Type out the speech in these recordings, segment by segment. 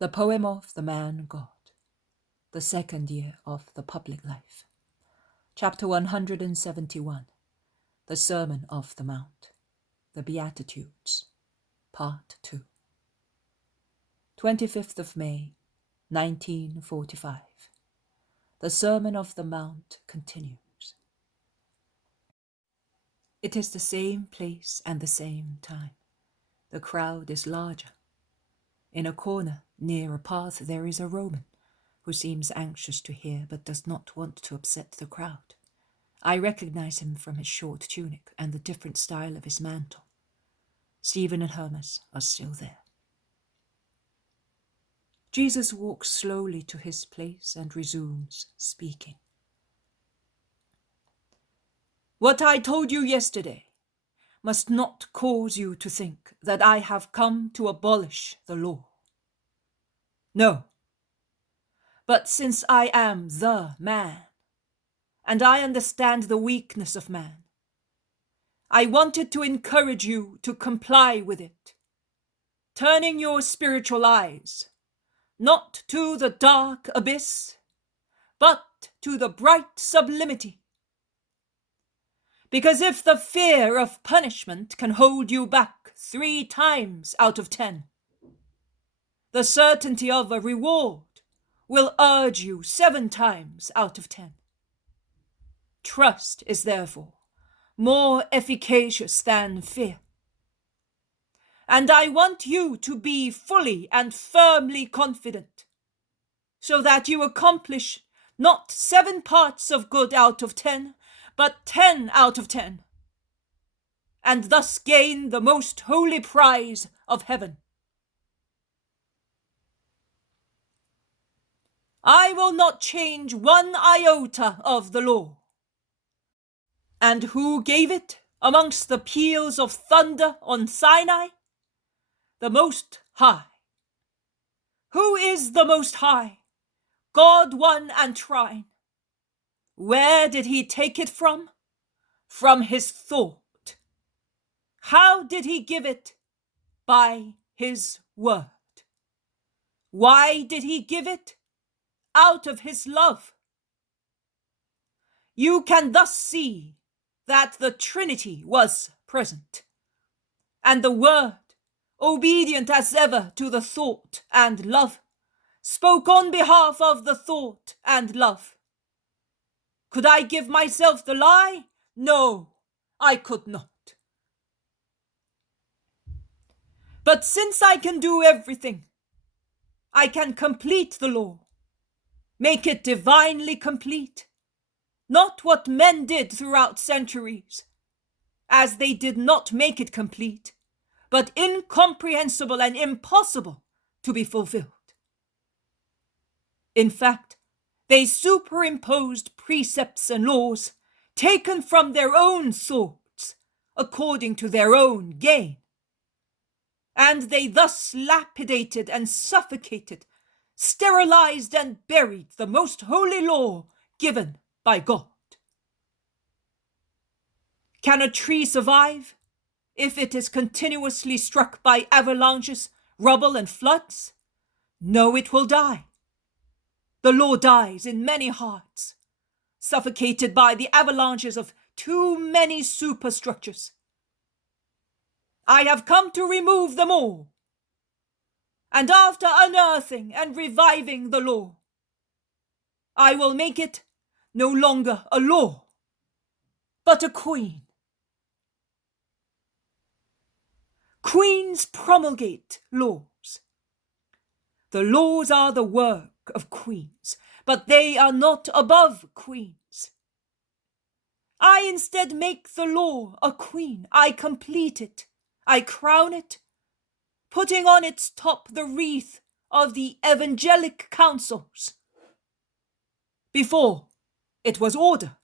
The Poem of the Man God, the second year of the public life. Chapter 171, the Sermon of the Mount, the Beatitudes, Part 2. 25th of May, 1945. The Sermon of the Mount continues. It is the same place and the same time. The crowd is larger. In a corner, near a path, there is a Roman, who seems anxious to hear but does not want to upset the crowd. I recognize him from his short tunic and the different style of his mantle. Stephen and Hermas are still there. Jesus walks slowly to his place and resumes speaking. What I told you yesterday must not cause you to think that I have come to abolish the law. No. But since I am the man, and I understand the weakness of man, I wanted to encourage you to comply with it, turning your spiritual eyes not to the dark abyss, but to the bright sublimity. Because if the fear of punishment can hold you back 3 times out of 10, the certainty of a reward will urge you 7 times out of 10. Trust is therefore more efficacious than fear. And I want you to be fully and firmly confident, so that you accomplish not 7 parts of good out of 10, but 10 out of 10, and thus gain the most holy prize of heaven. I will not change 1 iota of the law. And who gave it amongst the peals of thunder on Sinai? The Most High. Who is the Most High? God one and trine. Where did he take it from? From his thought. How did he give it? By his word. Why did he give it? Out of his love. You can thus see that the Trinity was present, and the Word, obedient as ever to the thought and love, spoke on behalf of the thought and love. Could I give myself the lie? No, I could not. But since I can do everything, I can complete the law, make it divinely complete, not what men did throughout centuries, as they did not make it complete, but incomprehensible and impossible to be fulfilled. In fact, they superimposed precepts and laws taken from their own thoughts, according to their own gain. And they thus lapidated and suffocated, sterilized and buried the most holy law given by God. Can a tree survive if it is continuously struck by avalanches, rubble, and floods? No, it will die. The law dies in many hearts, suffocated by the avalanches of too many superstructures. I have come to remove them all, and after unearthing and reviving the law, I will make it no longer a law, but a queen. Queens promulgate laws. The laws are the work of queens, but they are not above queens. I instead make the law a queen. I complete it. I crown it, putting on its top the wreath of the evangelic counsels. Before, it was order.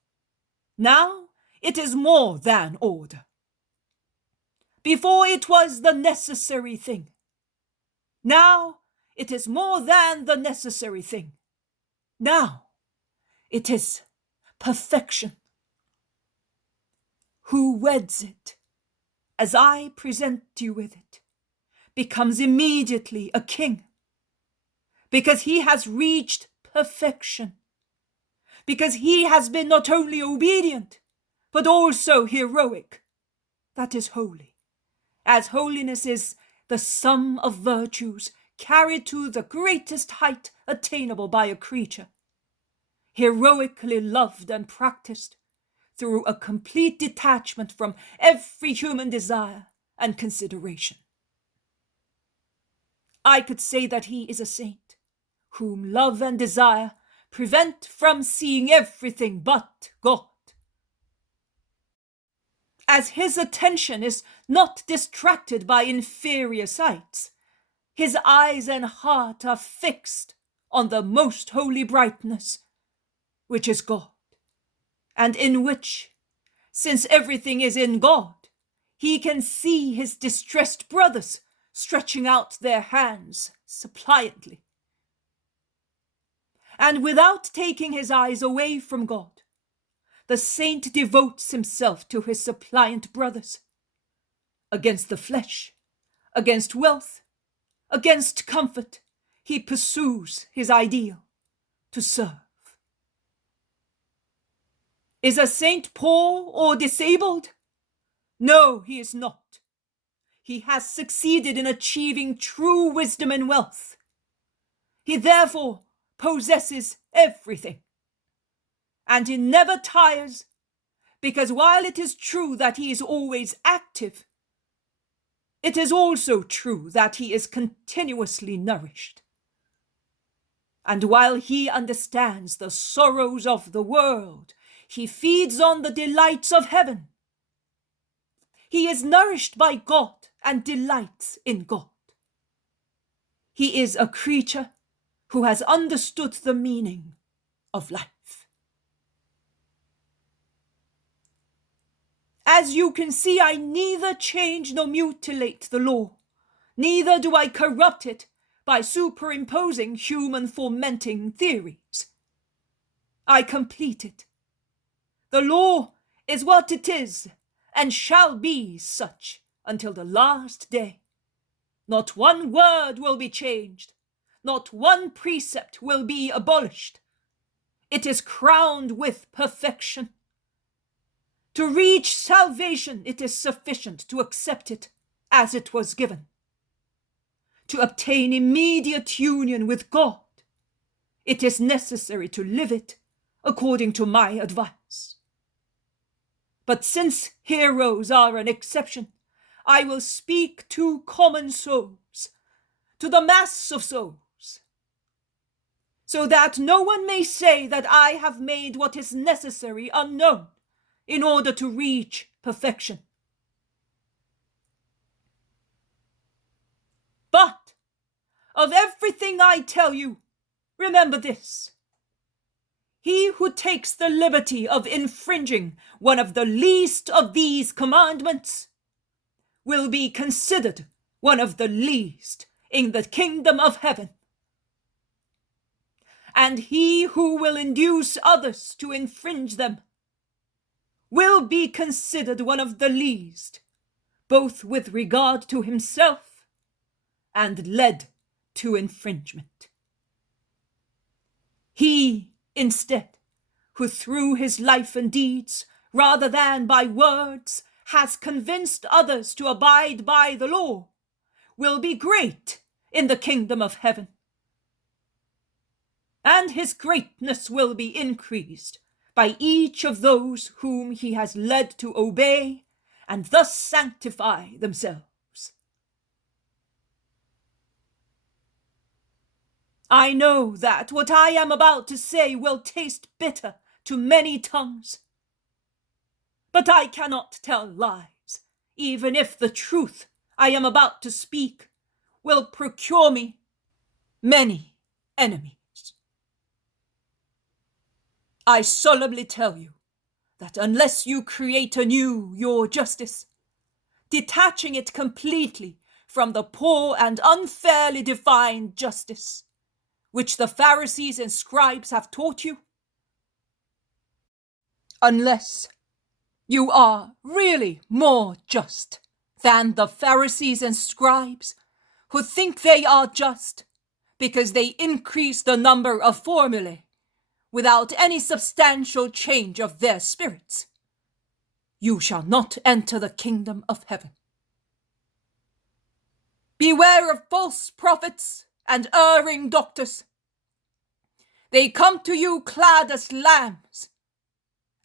Now, it is more than order. Before, it was the necessary thing. Now, it is more than the necessary thing. Now, it is perfection. Who weds it, as I present you with it, becomes immediately a king. because he has reached perfection, because he has been not only obedient, but also heroic. That is holy, as holiness is the sum of virtues carried to the greatest height attainable by a creature, heroically loved and practiced through a complete detachment from every human desire and consideration. I could say that he is a saint, whom love and desire prevent from seeing everything but God. As his attention is not distracted by inferior sights, his eyes and heart are fixed on the most holy brightness, which is God, and in which, since everything is in God, he can see his distressed brothers stretching out their hands suppliantly. And without taking his eyes away from God, the saint devotes himself to his suppliant brothers. Against the flesh, against wealth, against comfort, he pursues his ideal, to serve. Is a saint poor or disabled? No, he is not. He has succeeded in achieving true wisdom and wealth. He therefore possesses everything. And he never tires, because while it is true that he is always active, it is also true that he is continuously nourished. And while he understands the sorrows of the world, he feeds on the delights of heaven. He is nourished by God and delights in God. He is a creature who has understood the meaning of life. As you can see, I neither change nor mutilate the law, neither do I corrupt it by superimposing human fomenting theories. I complete it. The law is what it is, and shall be such until the last day. Not one word will be changed, not one precept will be abolished. It is crowned with perfection. To reach salvation, it is sufficient to accept it as it was given. To obtain immediate union with God, it is necessary to live it according to my advice. But since heroes are an exception, I will speak to common souls, to the mass of souls, so that no one may say that I have made what is necessary unknown in order to reach perfection. But of everything I tell you, remember this: he who takes the liberty of infringing one of the least of these commandments will be considered one of the least in the kingdom of heaven. And he who will induce others to infringe them will be considered one of the least, both with regard to himself and led to infringement. He, instead, who through his life and deeds, rather than by words, has convinced others to abide by the law, will be great in the kingdom of heaven. And his greatness will be increased by each of those whom he has led to obey and thus sanctify themselves. I know that what I am about to say will taste bitter to many tongues, but I cannot tell lies, even if the truth I am about to speak will procure me many enemies. I solemnly tell you that unless you create anew your justice, detaching it completely from the poor and unfairly defined justice which the Pharisees and scribes have taught you, unless you are really more just than the Pharisees and scribes, who think they are just, because they increase the number of formulae without any substantial change of their spirits, you shall not enter the kingdom of heaven. Beware of false prophets and erring doctors. They come to you clad as lambs,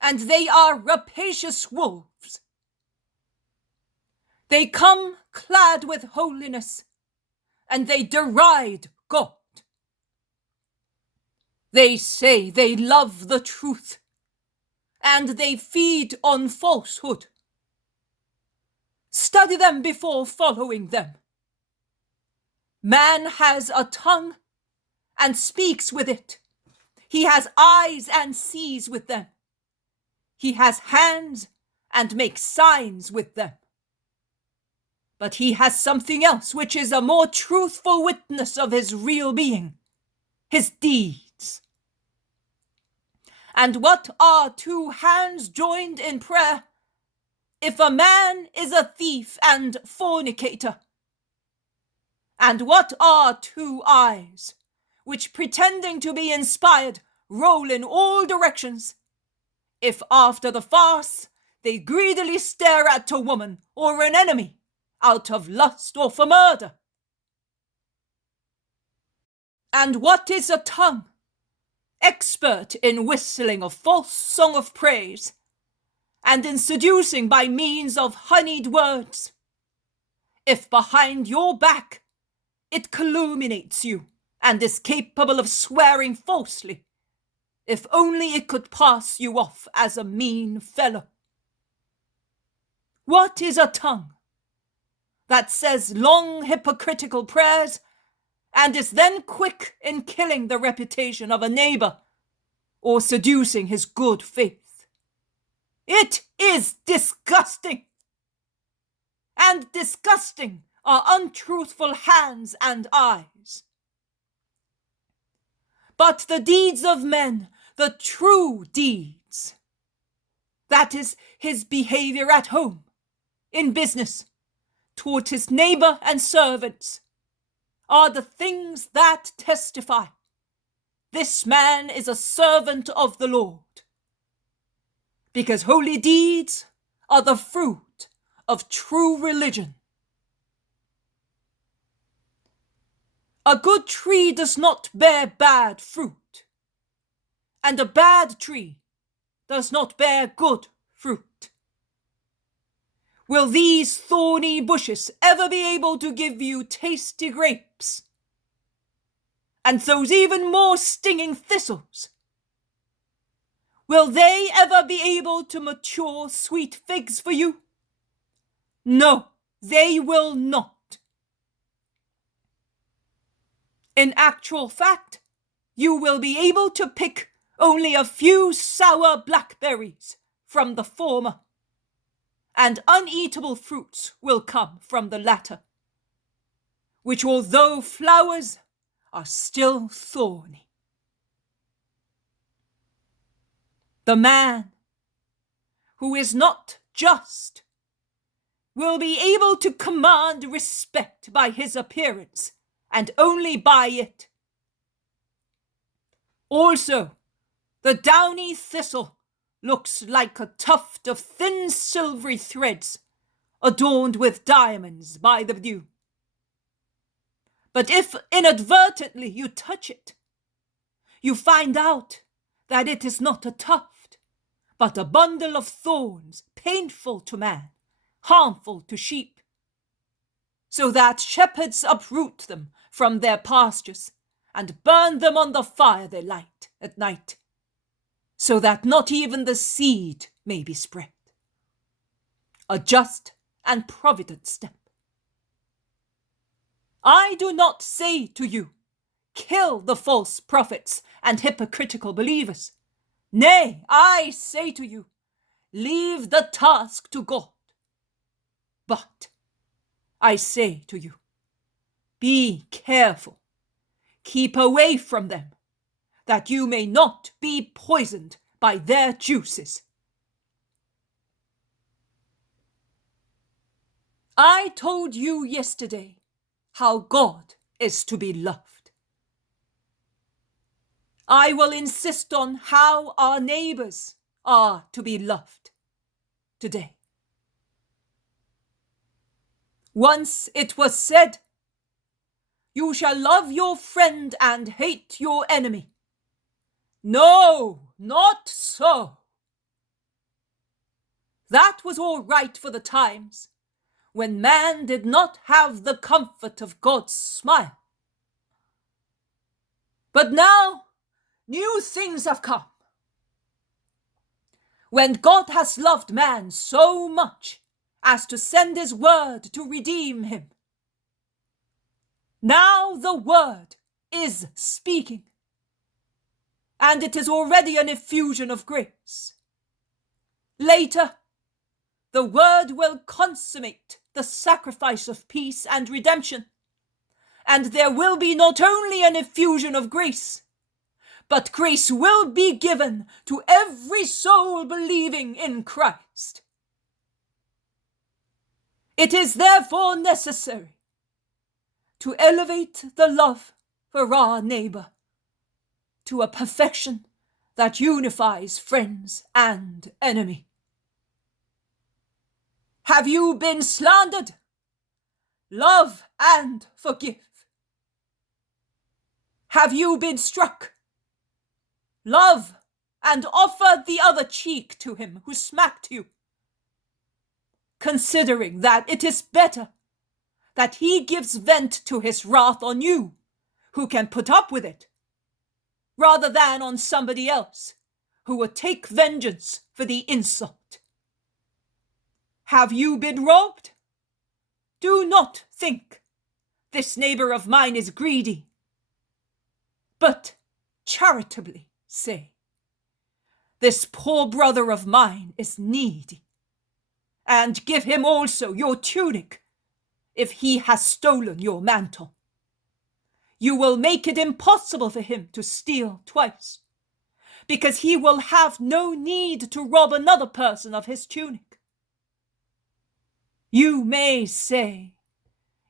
and they are rapacious wolves. They come clad with holiness, and they deride God. They say they love the truth, and they feed on falsehood. Study them before following them. Man has a tongue and speaks with it. He has eyes and sees with them. He has hands and makes signs with them. But he has something else which is a more truthful witness of his real being, his deeds. And what are two hands joined in prayer, if a man is a thief and fornicator? And what are two eyes, which pretending to be inspired, roll in all directions, if after the farce they greedily stare at a woman or an enemy, out of lust or for murder? And what is a tongue, expert in whistling a false song of praise, and in seducing by means of honeyed words, if behind your back it calumniates you, and is capable of swearing falsely, if only it could pass you off as a mean fellow? What is a tongue that says long hypocritical prayers, and is then quick in killing the reputation of a neighbor, or seducing his good faith? It is disgusting! And disgusting are untruthful hands and eyes. But the deeds of men, the true deeds, that is, his behavior at home, in business, toward his neighbor and servants, are the things that testify, this man is a servant of the Lord. Because holy deeds are the fruit of true religion. A good tree does not bear bad fruit, and a bad tree does not bear good fruit. Will these thorny bushes ever be able to give you tasty grapes? And those even more stinging thistles, will they ever be able to mature sweet figs for you? No, they will not. In actual fact, you will be able to pick only a few sour blackberries from the former, and uneatable fruits will come from the latter, which although flowers are still thorny. The man who is not just will be able to command respect by his appearance, and only by it. Also, the downy thistle looks like a tuft of thin silvery threads adorned with diamonds by the dew. But if inadvertently you touch it, you find out that it is not a tuft, but a bundle of thorns, painful to man, harmful to sheep, so that shepherds uproot them from their pastures and burn them on the fire they light at night, so that not even the seed may be spread. A just and provident step. I do not say to you, kill the false prophets and hypocritical believers. Nay, I say to you, leave the task to God. But I say to you, be careful, keep away from them, that you may not be poisoned by their juices. I told you yesterday how God is to be loved. I will insist on how our neighbors are to be loved today. Once it was said, "You shall love your friend and hate your enemy." No, not so. That was all right for the times when man did not have the comfort of God's smile. But now, new things have come. When God has loved man so much as to send his word to redeem him, now the word is speaking, and it is already an effusion of grace. Later, the word will consummate the sacrifice of peace and redemption, and there will be not only an effusion of grace, but grace will be given to every soul believing in Christ. It is therefore necessary to elevate the love for our neighbor to a perfection that unifies friends and enemy. Have you been slandered? Love and forgive. Have you been struck? Love and offer the other cheek to him who smacked you, considering that it is better that he gives vent to his wrath on you, who can put up with it, rather than on somebody else who will take vengeance for the insult. Have you been robbed? Do not think this neighbor of mine is greedy, but charitably say, this poor brother of mine is needy, and give him also your tunic if he has stolen your mantle. You will make it impossible for him to steal twice, because he will have no need to rob another person of his tunic. You may say,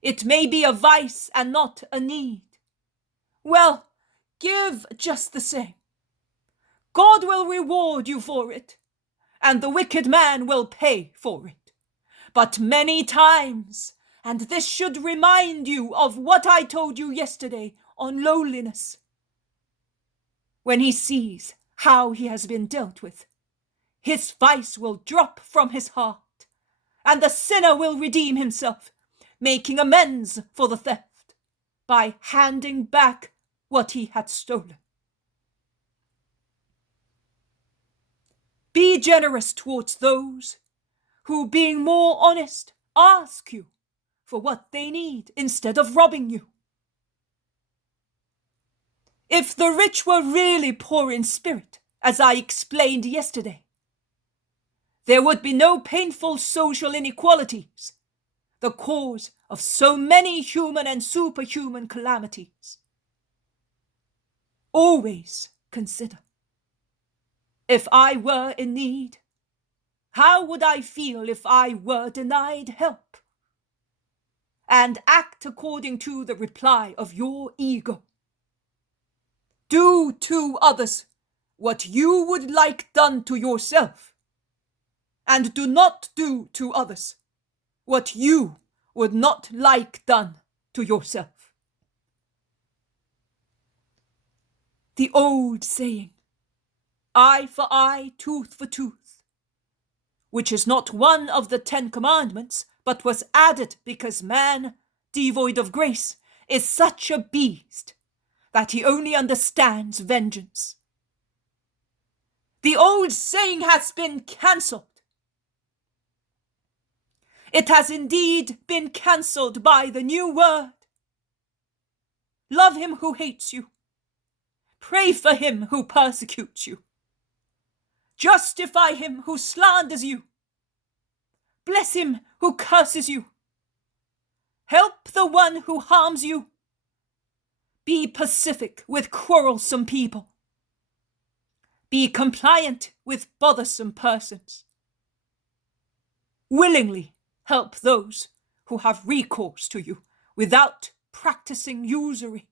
it may be a vice and not a need. Well, give just the same. God will reward you for it, and the wicked man will pay for it. But many times, and this should remind you of what I told you yesterday on lowliness, when he sees how he has been dealt with, his vice will drop from his heart, and the sinner will redeem himself, making amends for the theft by handing back what he had stolen. Be generous towards those who, being more honest, ask you for what they need instead of robbing you. If the rich were really poor in spirit, as I explained yesterday, there would be no painful social inequalities, the cause of so many human and superhuman calamities. Always consider, if I were in need, how would I feel if I were denied help? And act according to the reply of your ego. Do to others what you would like done to yourself, and do not do to others what you would not like done to yourself. The old saying, eye for eye, tooth for tooth, which is not one of the 10 Commandments, but was added because man, devoid of grace, is such a beast that he only understands vengeance. The old saying has been cancelled. It has indeed been cancelled by the new word. Love him who hates you. Pray for him who persecutes you. Justify him who slanders you. Bless him who curses you. Help the one who harms you. Be pacific with quarrelsome people. Be compliant with bothersome persons. Willingly help those who have recourse to you without practicing usury.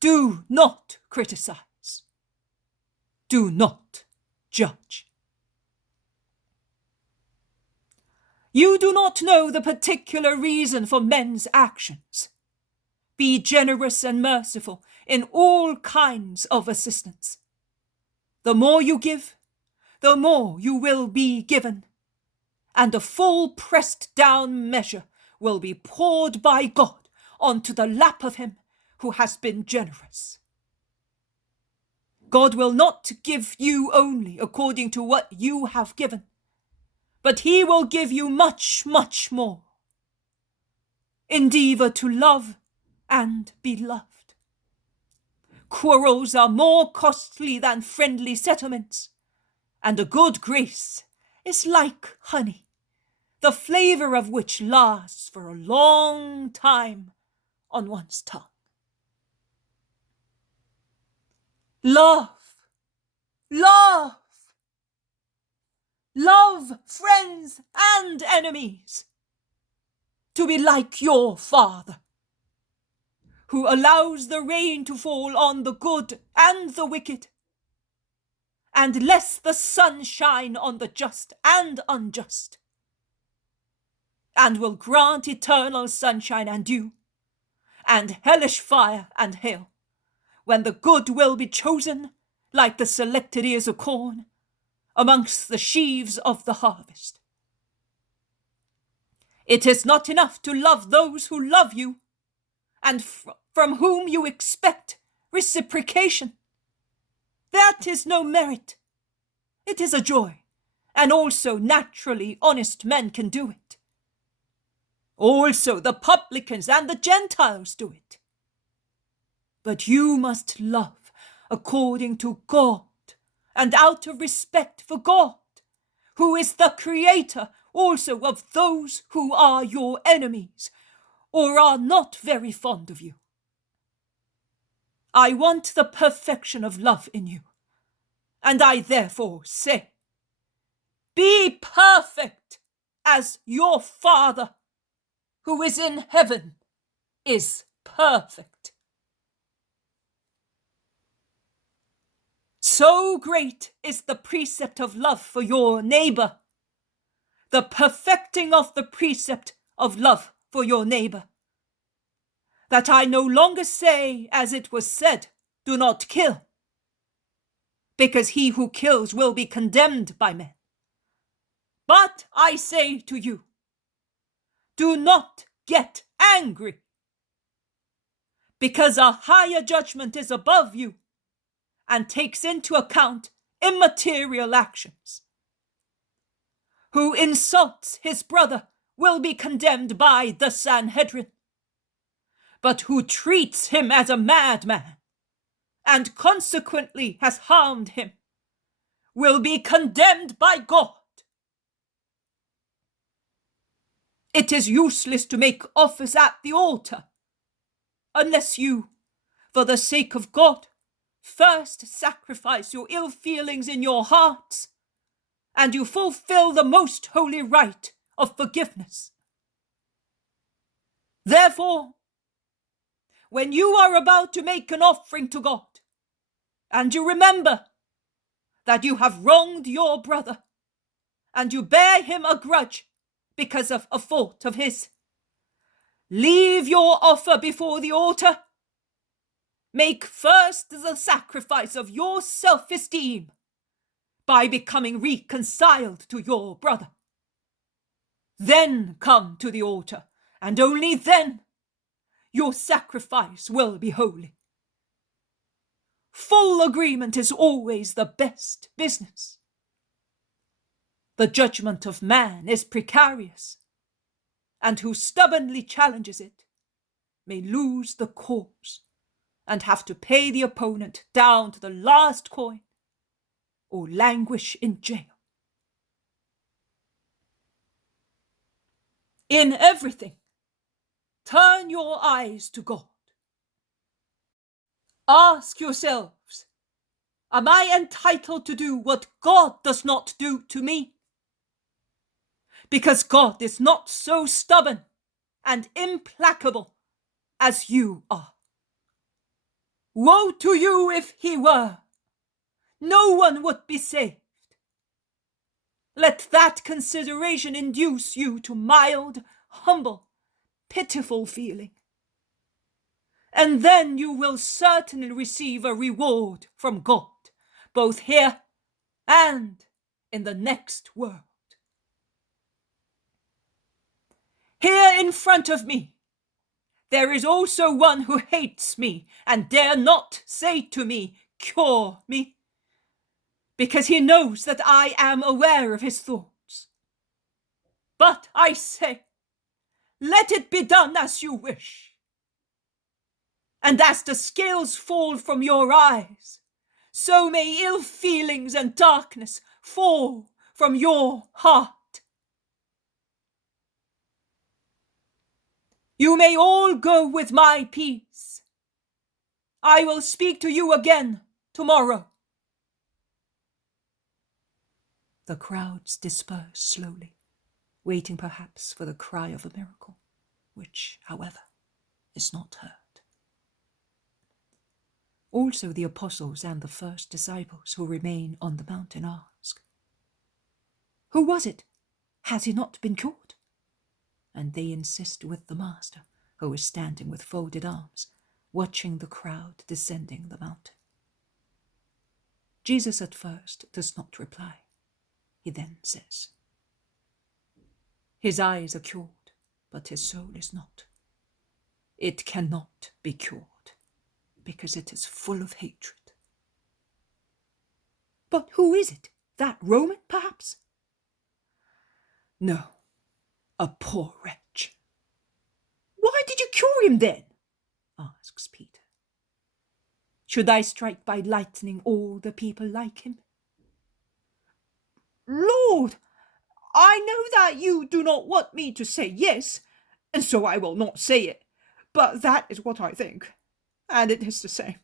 Do not criticize. Do not judge. You do not know the particular reason for men's actions. Be generous and merciful in all kinds of assistance. The more you give, the more you will be given, and a full pressed down measure will be poured by God onto the lap of him who has been generous. God will not give you only according to what you have given, but he will give you much, much more. Endeavor to love and be loved. Quarrels are more costly than friendly settlements, and a good grace is like honey, the flavor of which lasts for a long time on one's tongue. Love, love, love friends and enemies, to be like your Father, who allows the rain to fall on the good and the wicked, and lets the sun shine on the just and unjust, and will grant eternal sunshine and dew, and hellish fire and hail, when the good will be chosen, like the selected ears of corn, amongst the sheaves of the harvest. It is not enough to love those who love you, and from whom you expect reciprocation. That is no merit. It is a joy, and also naturally honest men can do it. Also the publicans and the Gentiles do it. But you must love according to God, and out of respect for God, who is the creator also of those who are your enemies, or are not very fond of you. I want the perfection of love in you, and I therefore say, be perfect as your Father, who is in heaven, is perfect. So great is the precept of love for your neighbor, the perfecting of the precept of love for your neighbor, that I no longer say, as it was said, do not kill, because he who kills will be condemned by men. But I say to you, do not get angry, because a higher judgment is above you and takes into account immaterial actions. Who insults his brother will be condemned by the Sanhedrin, but who treats him as a madman and consequently has harmed him will be condemned by God. It is useless to make offers at the altar, unless you, for the sake of God, first sacrifice your ill feelings in your hearts, and you fulfill the most holy rite of forgiveness. Therefore, when you are about to make an offering to God, and you remember that you have wronged your brother, and you bear him a grudge because of a fault of his, leave your offer before the altar. Make first the sacrifice of your self-esteem by becoming reconciled to your brother. Then come to the altar, and only then your sacrifice will be holy. Full agreement is always the best business. The judgment of man is precarious, and who stubbornly challenges it may lose the cause and have to pay the opponent down to the last coin or languish in jail. In everything, turn your eyes to God. Ask yourselves, am I entitled to do what God does not do to me? Because God is not so stubborn and implacable as you are. Woe to you if he were! No one would be saved. Let that consideration induce you to mild, humble, pitiful feeling. And then you will certainly receive a reward from God, both here and in the next world. Here in front of me, there is also one who hates me and dare not say to me, "Cure me," because he knows that I am aware of his thoughts. But I say, let it be done as you wish. And as the scales fall from your eyes, so may ill feelings and darkness fall from your heart. You may all go with my peace. I will speak to you again tomorrow. The crowds disperse slowly, waiting perhaps for the cry of a miracle, which, however, is not heard. Also the apostles and the first disciples who remain on the mountain ask, "Who was it? Has he not been cured?" And they insist with the master, who is standing with folded arms, watching the crowd descending the mountain. Jesus at first does not reply. He then says, "His eyes are cured, but his soul is not. It cannot be cured, because it is full of hatred." "But who is it? That Roman, perhaps?" "No, a poor wretch." "Why did you cure him then?" asks Peter. "Should I strike by lightning all the people like him?" "Lord, I know that you do not want me to say yes, and so I will not say it, but that is what I think, and it is the same."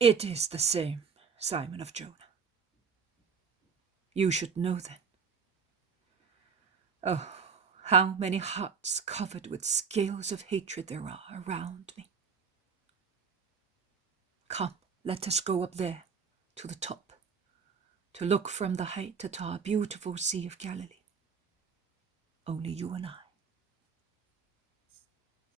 "It is the same, Simon of Jonah. You should know then. Oh, how many hearts covered with scales of hatred there are around me. Come, let us go up there, to the top, to look from the height at our beautiful Sea of Galilee. Only you and I.